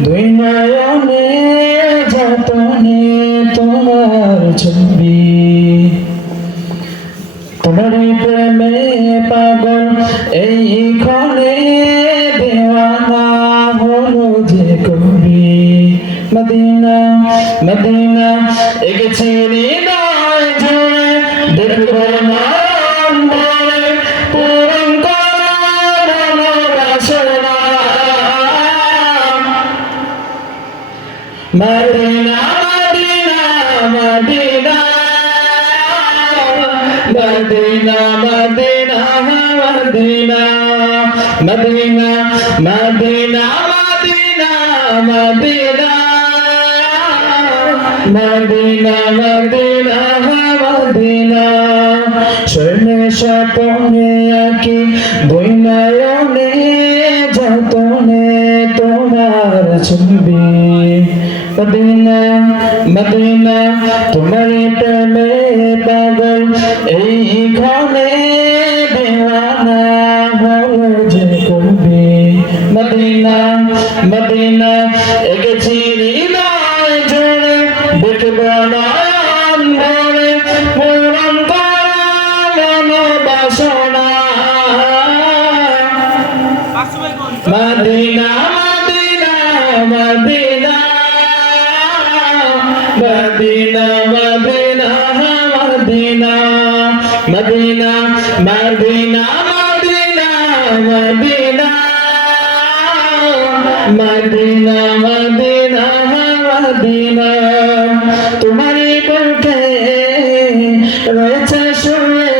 দুই নয়নে যতনে তোমার ছবি, তোমার প্রেমে পাগল এই ক্ষণে দেওয়ানা হলো যে কবি। মদিনা মদিনা এগেছে হৃদয় জুড়ে, দেখবো না মনে পূরণ করো বাসনা। Medina Medina Medina Medina Medina Medina Medina Medina Medina Medina Medina Medina. স্বর্ণে স্বপনে আঁকি দুই নয়নে যতনে তোমার ছবি। মদিনা মদিনা তোমার প্রেমে পাগল এই ক্ষণে দেওয়ানা হলো যে কবি। মদিনা মদিনা এগেছি হৃদয় জুড়ে, দেখবো নয়ন ভরে পূরণ করো বাসনা। Medina Medina Medina Medina Medina Medina Medina Medina Medina Medina Medina Medina. তোমারই বুকে রয়েছে শুয়ে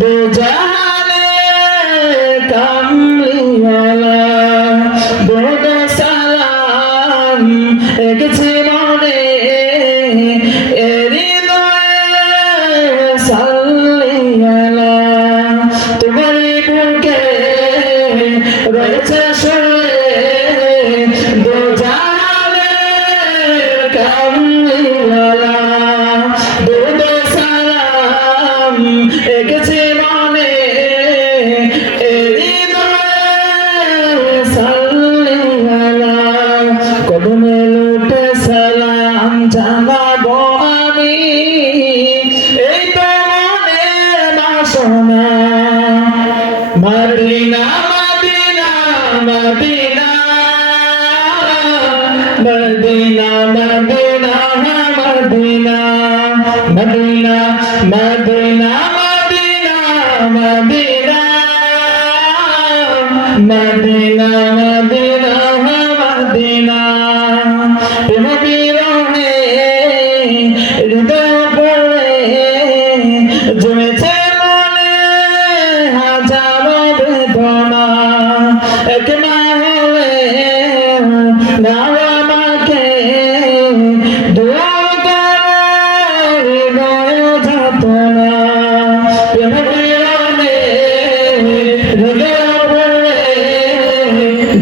দু জাহানে কামলিওয়ালা, দুরূদ সালাম এঁকেছি মনে হৃদয়ে সাল্লিয়ালা। তোমারই বুকে রয়েছে শুয়ে দু জাহানে কামলিওয়ালা, দুরূদ সালাম এঁকেছি মনে হৃদয়ে সাল্লিয়ালা। কদমে লুটে সালাম জানাবো আমি, এই তো মনের বাসনা। Medina Medina Medina Medina Medina Medina Medina Medina Medina Medina Medina Medina. প্রেম বিরহে হৃদয় পড়ে জমেছে মনে হাজারো বেদনা। এক না হলে না আমাকে দূর করো হৃদয় যাতনা। প্রেম বিরহে হৃদয় পড়ে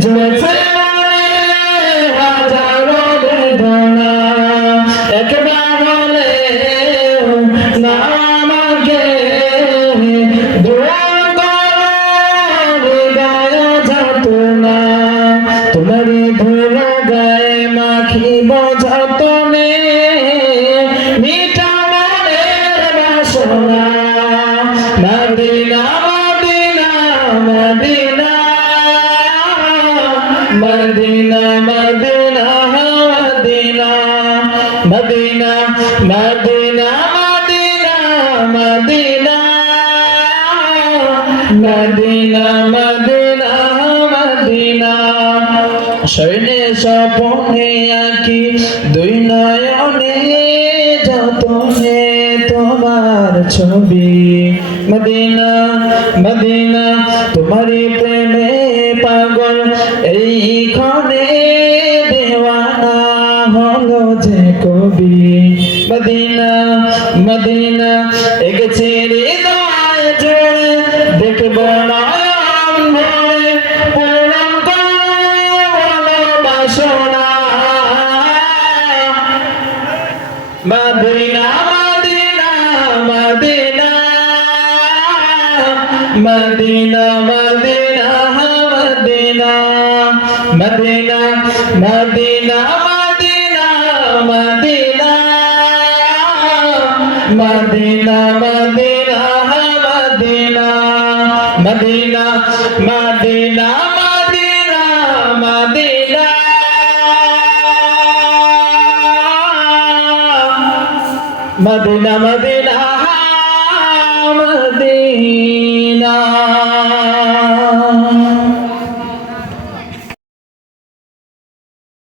জমেছে হাজারো বেদনা। একবার হলে না আমাকে দূর করো হৃদয় যাতনা। তোমারই ধুলো গায়ে মাখিব যতনে মিঠা মনের বাসনা। Medina Medina Medina Medina Medina Medina Medina Medina Medina Medina Medina. স্বর্ণে স্বপনে আঁকি দুই নয়নে যতনে তোমার ছবি। মদিনা মদিনা তোমারই প্রেমে পাগল এই ক্ষণে দেওয়ানা হলো যে কবি। মদিনা মদিনা এগেছে হৃদয় জুড়ে, দেখবো নয়ন ভরে পূরণ করো বাসনা। Medina Medina Medina Medina Medina Medina Medina Medina Medina Medina Medina Medina Medina Medina Medina Medina Medina Medina Medina Medina